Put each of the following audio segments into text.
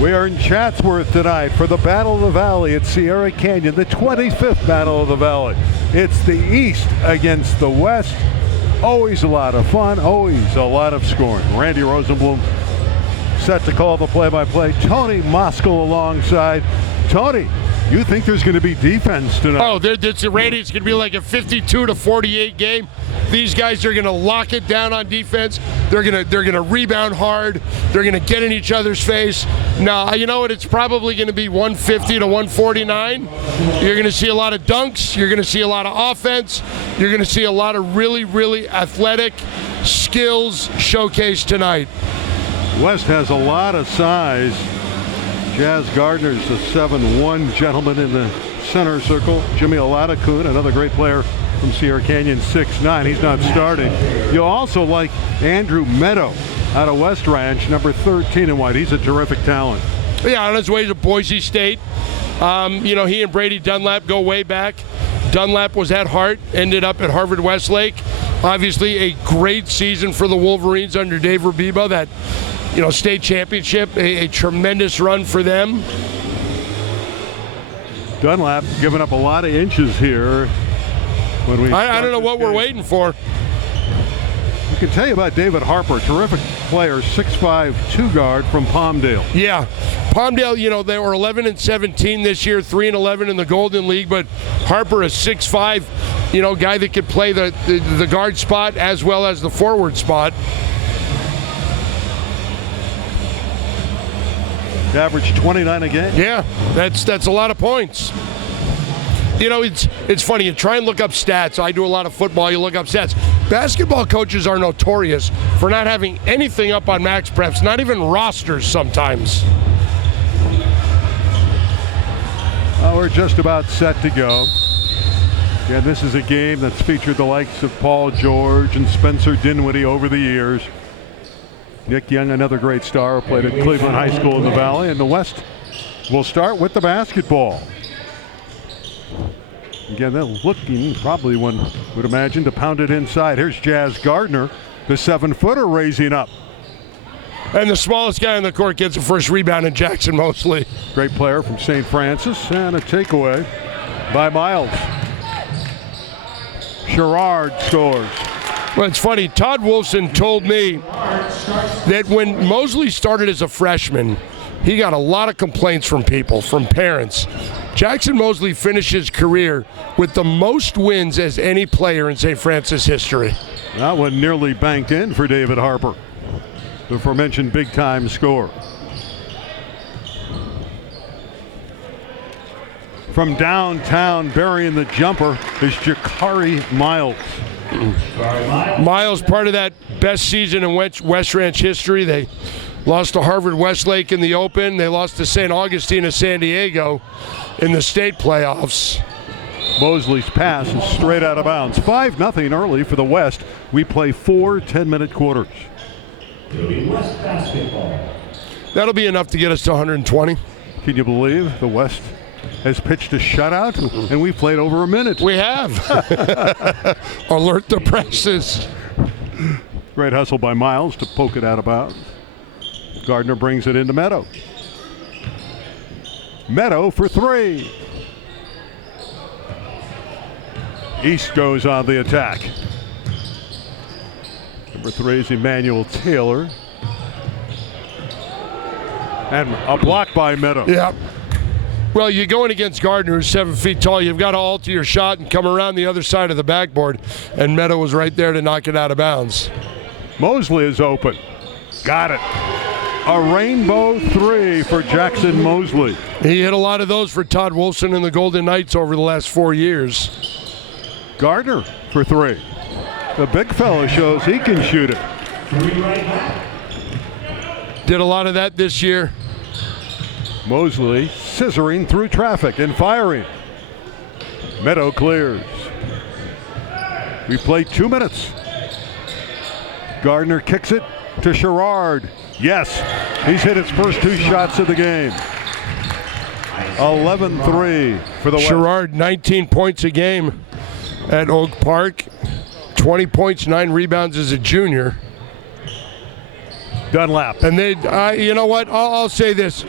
We are in Chatsworth tonight for the Battle of the Valley at Sierra Canyon, the 25th Battle of the Valley. It's the East against the West. Always a lot of fun, always a lot of scoring. Randy Rosenbloom set to call the play-by-play. Tony Moskal alongside. Tony, you think there's going to be defense tonight? Oh, Randy, it's going to be like a 52-48 game. These guys are going to lock it down on defense. They're going to rebound hard. They're going to get in each other's face. Now, you know what? It's probably going to be 150 to 149. You're going to see a lot of dunks. You're going to see a lot of offense. You're going to see a lot of really, really athletic skills showcased tonight. West has a lot of size. Jazz Gardner's a 7'1" gentleman in the center circle. Jimmy Oladukun, another great player from Sierra Canyon, 6'9". He's not starting. You'll also like Andrew Meadow out of West Ranch, number 13 in white. He's a terrific talent. Yeah, on his way to Boise State. He and Brady Dunlap go way back. Dunlap was at Hart, ended up at Harvard Westlake. Obviously a great season for the Wolverines under Dave Rabibo. That state championship, a tremendous run for them. Dunlap giving up a lot of inches here. I don't know what we're waiting for. I can tell you about David Harper, terrific player, 6'5", two-guard from Palmdale. Yeah, Palmdale, they were 11-17 this year, 3-11 in the Golden League, but Harper is 6'5", guy that could play the guard spot as well as the forward spot. Average 29 a game. Yeah, that's a lot of points. It's funny. You try and look up stats. I do a lot of football. You look up stats. Basketball coaches are notorious for not having anything up on max preps, not even rosters sometimes. We're just about set to go. Yeah, this is a game that's featured the likes of Paul George and Spencer Dinwiddie over the years. Nick Young, another great star, played at Cleveland High School in the Valley. And the West will start with the basketball. Again, they're looking, probably one would imagine, to pound it inside. Here's Jazz Gardner, the 7-footer, raising up. And the smallest guy on the court gets the first rebound in Jackson Mosley. Great player from St. Francis, and a takeaway by Miles. Sherrard scores. Well, it's funny. Todd Wolfson told me that when Mosley started as a freshman, he got a lot of complaints from people, from parents. Jackson Mosley finished his career with the most wins as any player in St. Francis history. That one nearly banked in for David Harper, the aforementioned big-time scorer. From downtown, burying the jumper, is Jakari Miles. Miles, part of that best season in West Ranch history. They lost to Harvard Westlake in the Open. They lost to St. Augustine of San Diego in the state playoffs. Mosley's pass is straight out of bounds. 5-0 early for the West. We play 4 10-minute quarters. West basketball. That'll be enough to get us to 120. Can you believe the West has pitched a shutout and we've played over a minute? We have. Alert the presses. Great hustle by Miles to poke it out of bounds. Gardner brings it into Meadow. Meadow for 3. East goes on the attack. Number 3 is Emmanuel Taylor. And a block by Meadow. Yeah. Well, you're going against Gardner, who's 7 feet tall. You've got to alter your shot and come around the other side of the backboard. And Meadow was right there to knock it out of bounds. Mosley is open. Got it. A rainbow 3 for Jackson Mosley. He hit a lot of those for Todd Wolfson and the Golden Knights over the last 4 years. Gardner for 3. The big fellow shows he can shoot it. Did a lot of that this year. Mosley scissoring through traffic and firing. Meadow clears. We play 2 minutes. Gardner kicks it to Sherrard. Yes, he's hit his first 2 shots of the game. 11-3 for the West. Sherrard, 19 points a game at Oak Park. 20 points, 9 rebounds as a junior. Dunlap. And you know what? I'll say this: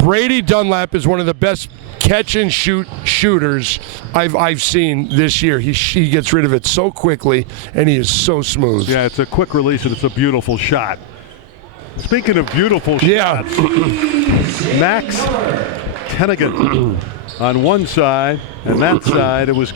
Brady Dunlap is one of the best catch and shoot shooters I've seen this year. He gets rid of it so quickly, and he is so smooth. Yeah, it's a quick release, and it's a beautiful shot. Speaking of beautiful shots, Max Tennigan on one side, and that side it was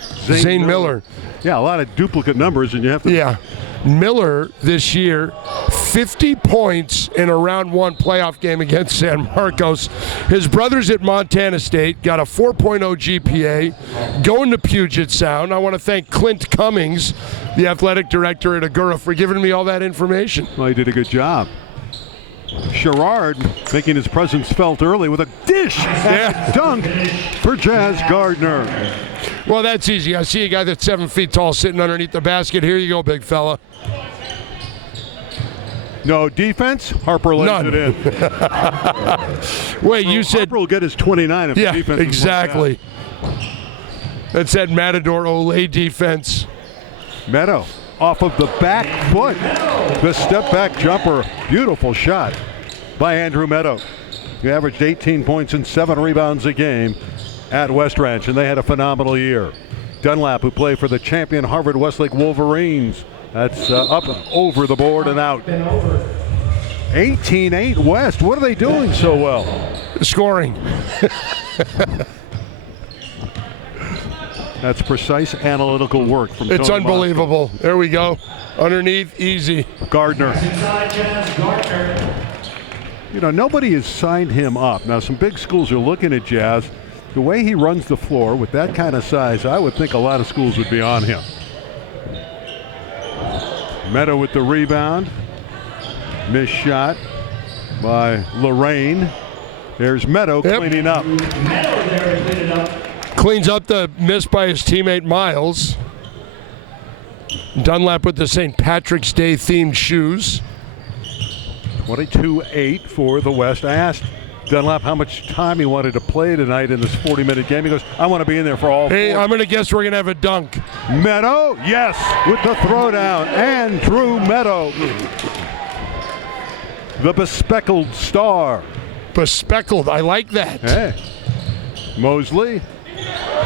Zane Miller. Yeah, a lot of duplicate numbers, and you have to. Yeah. Miller this year, 50 points in a round one playoff game against San Marcos. His brothers at Montana State got a 4.0 GPA, going to Puget Sound. I want to thank Clint Cummings, the athletic director at Agoura, for giving me all that information. Well, he did a good job. Sherrard making his presence felt early with a dish and dunk for Jazz Gardner. Well, that's easy. I see a guy that's 7 feet tall sitting underneath the basket. Here you go, big fella. No defense. Harper lays it in. Wait, you said Harper will get his 29 if the defense. Exactly. That's that Matador Olay defense. Meadow off of the back foot. The step back jumper. Beautiful shot by Andrew Meadow. He averaged 18 points and 7 rebounds a game at West Ranch, and they had a phenomenal year. Dunlap, who played for the champion Harvard Westlake Wolverines. That's up over the board and out. 18-8 West. What are they doing so well? Scoring. That's precise analytical work from It's Tony unbelievable. Moskal. There we go. Underneath, easy. Gardner. You know, nobody has signed him up. Now, some big schools are looking at Jazz. The way he runs the floor with that kind of size, I would think a lot of schools would be on him. Meadow with the rebound. Missed shot by Lorraine. There's Meadow cleaning up. Cleans up the miss by his teammate Miles. Dunlap with the St. Patrick's Day themed shoes. 22-8 for the West. I asked Dunlap how much time he wanted to play tonight in this 40-minute game. He goes, I want to be in there for all 4. I'm going to guess we're going to have a dunk. Meadow, yes, with the throwdown. And Drew Meadow, the bespeckled star. Bespeckled, I like that. Hey, Mosley,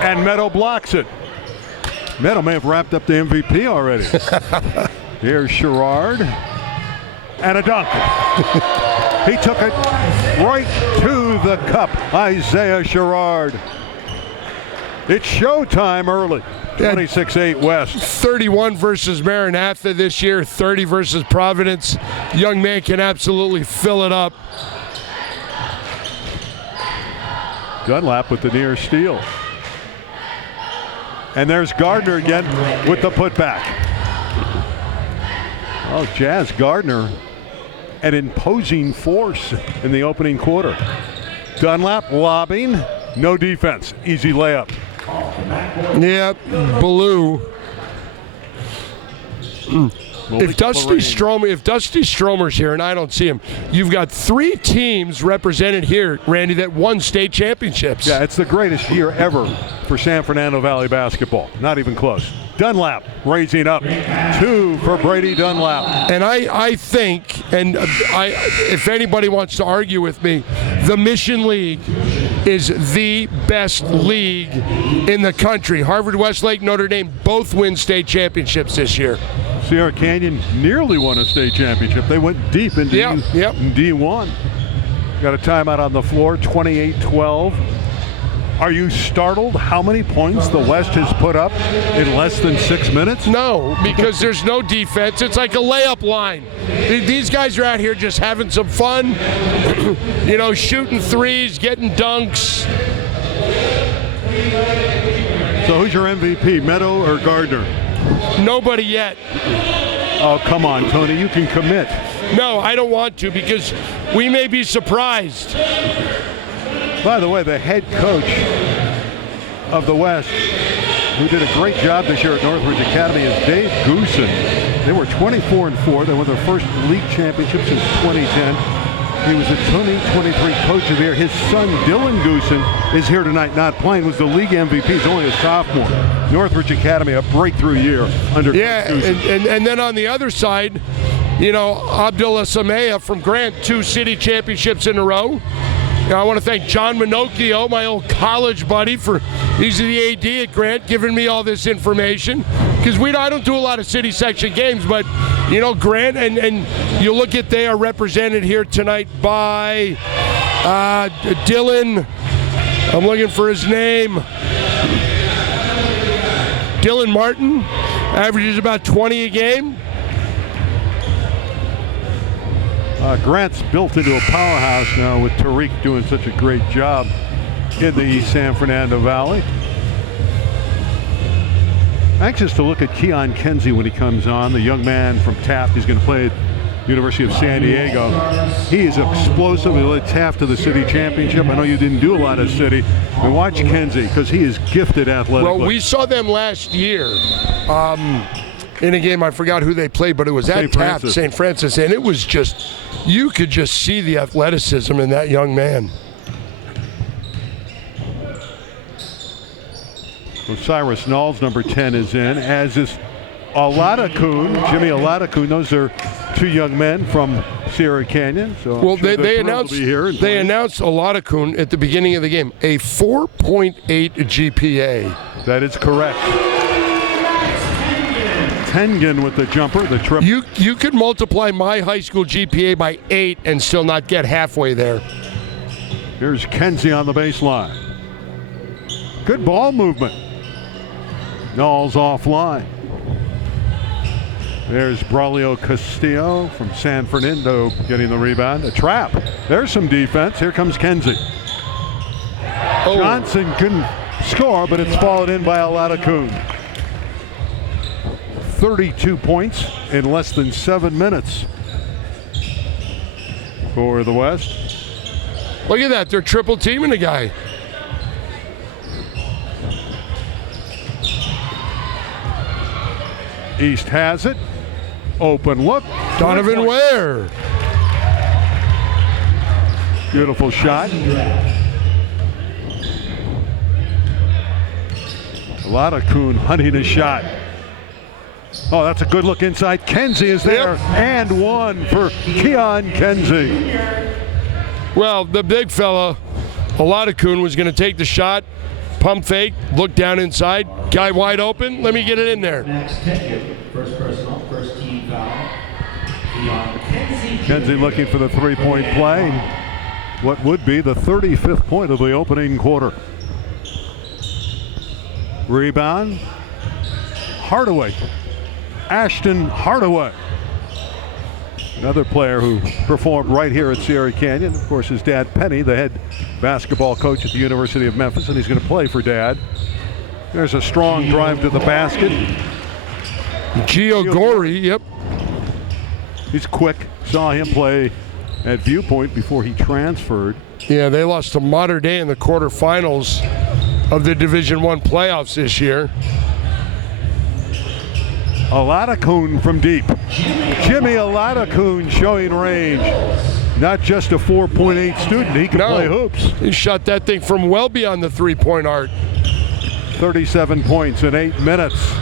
and Meadow blocks it. Meadow may have wrapped up the MVP already. Here's Sherrard, and a dunk. He took it right to the cup. Isaiah Sherrard. It's showtime early. 26-8 West. 31 versus Maranatha this year, 30 versus Providence. Young man can absolutely fill it up. Dunlap with the near steal. And there's Gardner again with the putback. Oh, Jazz Gardner, an imposing force in the opening quarter. Dunlap lobbing, no defense, easy layup. Yeah, blue. If Dusty Stromer's here, and I don't see him, you've got 3 teams represented here, Randy, that won state championships. Yeah, it's the greatest year ever for San Fernando Valley basketball. Not even close. Dunlap raising up. 2 for Brady Dunlap. And I think, and if anybody wants to argue with me, the Mission League is the best league in the country. Harvard Westlake, Notre Dame both win state championships this year. Sierra Canyon nearly won a state championship. They went deep into D1. Got a timeout on the floor, 28-12. Are you startled how many points the West has put up in less than 6 minutes? No, because there's no defense. It's like a layup line. These guys are out here just having some fun, you know, shooting threes, getting dunks. So who's your MVP, Meadow or Gardner? Nobody yet. Oh, come on, Tony. You can commit. No, I don't want to because we may be surprised. By the way, the head coach of the West, who did a great job this year at Northridge Academy, is Dave Goosen. They were 24-4. They won their first league championship since 2010. He was the 2023 Coach of the Year. His son, Dylan Goosen, is here tonight not playing, was the league MVP. He's only a sophomore. Northridge Academy, a breakthrough year under Goosen. And then on the other side, Abdullah Samea from Grant, 2 city championships in a row. I want to thank John Minocchio, my old college buddy, he's the AD at Grant, giving me all this information. Because I don't do a lot of city section games, but Grant, and you look at, they are represented here tonight by Dylan. I'm looking for his name. Dylan Martin, averages about 20 a game. Grant's built into a powerhouse now with Tariq doing such a great job in the East San Fernando Valley. Anxious to look at Keyon Kenzie when he comes on, the young man from Taft. He's going to play at University of San Diego. He is explosive. He led Taft to the city championship. I know you didn't do a lot of city. But watch Kenzie, because he is gifted athletically. Well, we saw them last year in a game. I forgot who they played, but it was at Taft, St. Francis, and it was just, you could just see the athleticism in that young man. Osiris Knowles, number 10, is in, as is Oladukun, Jimmy Oladukun. Those are 2 young men from Sierra Canyon. So well, they announced Oladukun at the beginning of the game, a 4.8 GPA. That is correct. Tengen with the jumper, the triple. You could multiply my high school GPA by 8 and still not get halfway there. Here's Kenzie on the baseline. Good ball movement. Knowles offline. There's Braulio Castillo from San Fernando getting the rebound. A trap. There's some defense. Here comes Kenzie. Oh. Johnson couldn't score, but it's followed in by Oladukun. 32 points in less than 7 minutes for the West. Look at that. They're triple teaming the guy. East has it. Open look. Donovan Ware. Beautiful shot. Oladukun hunting a shot. Oh, that's a good look inside. Kenzie is there. Yep. And one for Keyon Kenzie. Well, the big fella, Oladukun, was going to take the shot, pump fake, look down inside, guy wide open, let me get it in there. First personal, first team foul. Kenzie looking for the three-point play. What would be the 35th point of the opening quarter. Rebound. Hardaway. Ashton Hardaway. Another player who performed right here at Sierra Canyon. Of course, his dad, Penny, the head basketball coach at the University of Memphis, and he's going to play for Dad. There's a strong drive to the basket. Gio Gorey, yep. He's quick. Saw him play at Viewpoint before he transferred. Yeah, they lost to Mater Dei in the quarterfinals of the Division I playoffs this year. Oladukun from deep. Jimmy Oladukun showing range. Not just a 4.8 student, he can play hoops. He shot that thing from well beyond the three-point arc. 37 points in 8 minutes.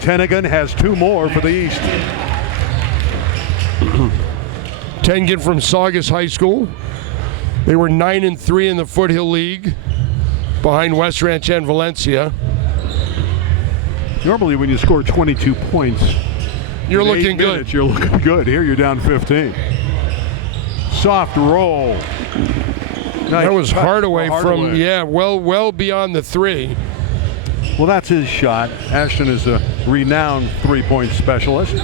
Tennigan has 2 more for the East. Tengen from Saugus High School. They were 9-3 in the Foothill League behind West Ranch and Valencia. Normally when you score 22 points, you're looking good. You're looking good. Here you're down 15. Soft roll. Nice. That was Hardaway from, well beyond the 3. Well, that's his shot. Ashton is a renowned three-point specialist.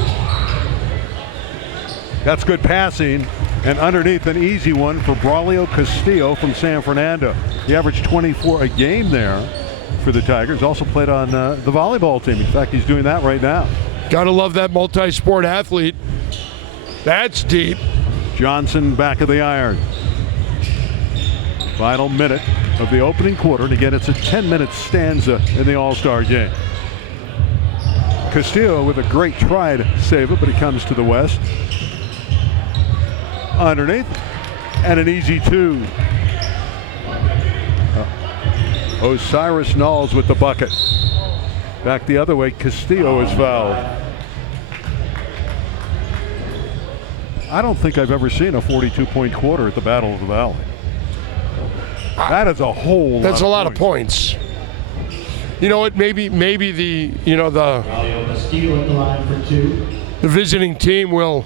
That's good passing. And underneath, an easy one for Braulio Castillo from San Fernando. He averaged 24 a game there for the Tigers. Also played on the volleyball team. In fact, he's doing that right now. Gotta love that multi-sport athlete. That's deep. Johnson back of the iron. Final minute of the opening quarter. And again, it's a 10-minute stanza in the All-Star game. Castillo with a great try to save it, but it comes to the West. Underneath, and an easy 2. Osiris Knowles with the bucket. Back the other way, Castillo is fouled. I don't think I've ever seen a 42-point quarter at the Battle of the Valley. That is a whole That's lot a lot of points. You know what? Maybe the Moskal at the line for 2. the visiting team will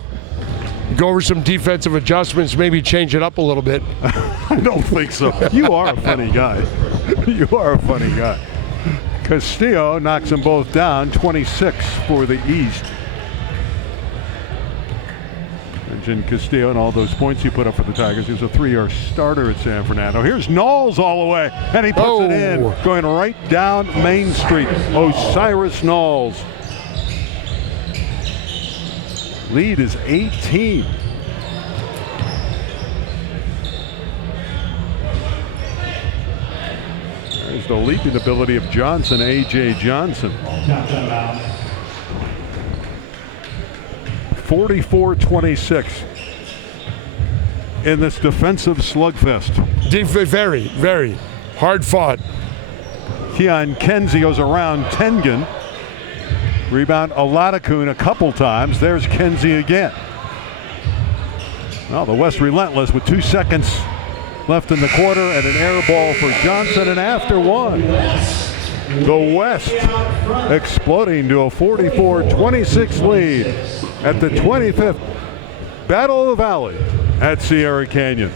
go over some defensive adjustments, maybe change it up a little bit. I don't think so. You are a funny guy. You are a funny guy. Castillo knocks them both down, 26 for the East. Mentioned Castillo and all those points he put up for the Tigers. He was a 3-year starter at San Fernando. Here's Knowles all the way, and he puts it in, going right down Main Street. Osiris Knowles. Lead is 18. There's the leaping ability of Johnson, A.J. Johnson. 44-26 in this defensive slugfest. Very, very hard fought. Keyon Kenzie goes around Tengen. Rebound Oladukun a couple times. There's Kenzie again. Well, the West relentless with 2 seconds left in the quarter and an air ball for Johnson, and after one, the West exploding to a 44-26 lead at the 25th Battle of the Valley at Sierra Canyon.